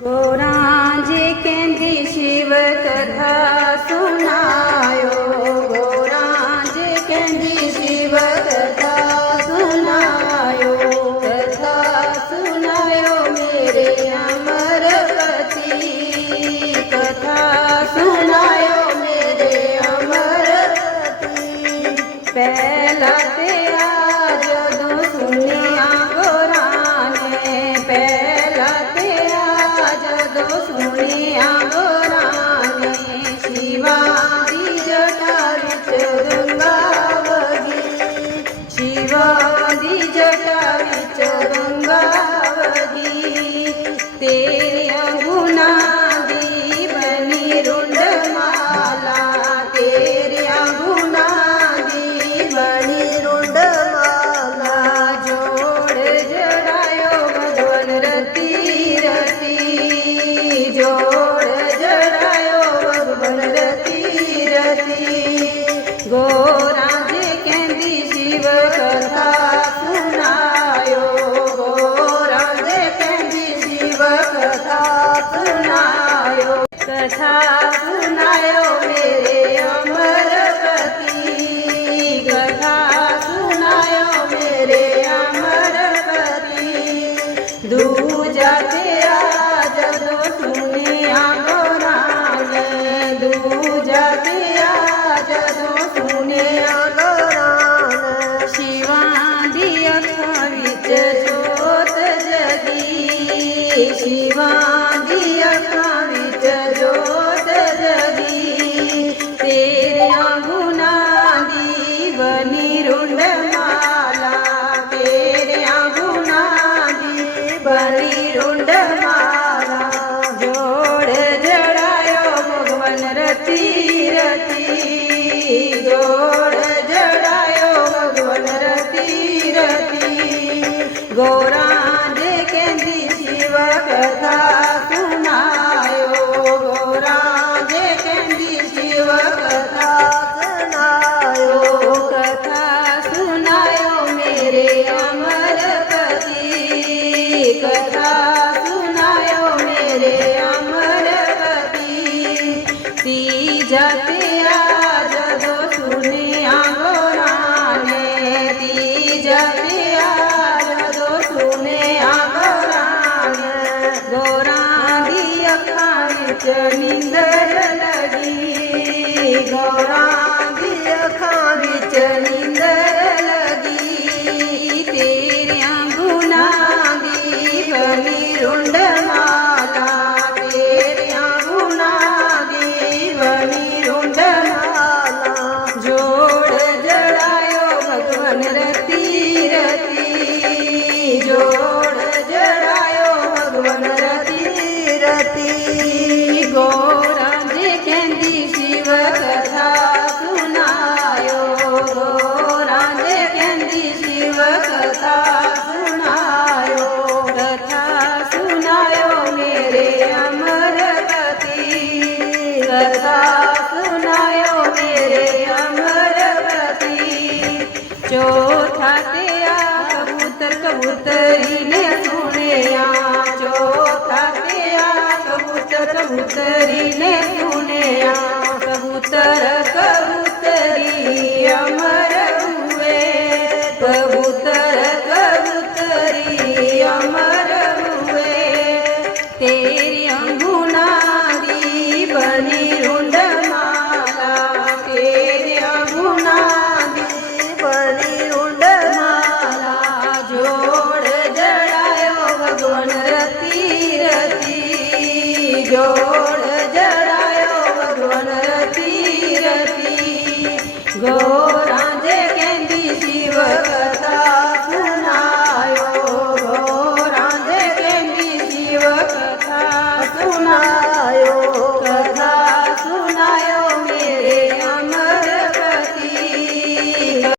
गोरांजे कहंदी शिव कथा सुनायो। गोरांजे कहंदी शिव कथा सुनायो। कथा सुनायो मेरे अमरपति। कथा सुनायो मेरे अमरपति। पहला ते आज जदों सुनिया गोरां ने। पहला ते जदों सुनिया गोरां ने। शिवा दी जटा विच गंगा वगी। शिवा दी जटा विच गंगा वगी। तेरियां गुनां दी बनी रुंड माला। तेरियां गुनां दी बनी रुंड माला। जोड़ जड़ायो भगवन रती रती। जोड़ जड़ायो भगवन रती रती। गोरांजे कहंदी शिव कथा सुनायो। गोरांजे कहंदी शिव कथा सुनायो। कथा सुनायो मेरे अमरपति। कथा सुनायो मेरे अमरपति। दूजा तेरा जदों सुनिया गोरां ने। दूजा तेरा जदों सुनिया गोरां ने। शिवा दी अखां विच जोत जगी। शिवा दी अखां विच जोत जगी। तेरियां गुनां दी बनी रुंड माला। तेरियां गुनां दी बनी रुंड माला। जोड़ जड़ायो भगवन रती रती। जोड़ जड़ायो भगवन रती रती। गोरांजे कहंदी शिव कथा सुनायो। गोरांजे कहंदी शिव कथा सुनायो। कथा सुनायो मेरे अमरपति। कथा सुनायो मेरे अमरपति। तीजा तेरा जदों सुनिया गोरां ने। तीजा तेरा जदों सुनिया गोरां ने। गोरां दी अखां विच नींदर लगी। गोरां दी अखां विच नींदर लगी। तेरियां गुनां दी बनी रुंड माला। तेरियां गुनां दी बनी रुंड माला। जोड़ जड़ायो भगवन रती रती। जोड़ जड़ायो भगवन रती रती। गोरांजे कहंदी शिव कथा सुनायो। गोरांजे कहंदी शिव कथा सुनायो। कथा सुनायो मेरे अमरपति। कथा सुनायो मेरे अमरपति। चौथा तेरा कबूतर कबूतरी ने सुनिया। चौथा तेरा कबूतर कबूतरी ने सुनिया। कबूतर कबूतरी अमर हुए। कबूतर कबूतरी अमर हुए। तेरियां गुनां दी बनी रुंड माला। तेरियां गुनां दी बनी रुंड माला। जोड़ जड़ायो भगवन रती रती। जोड़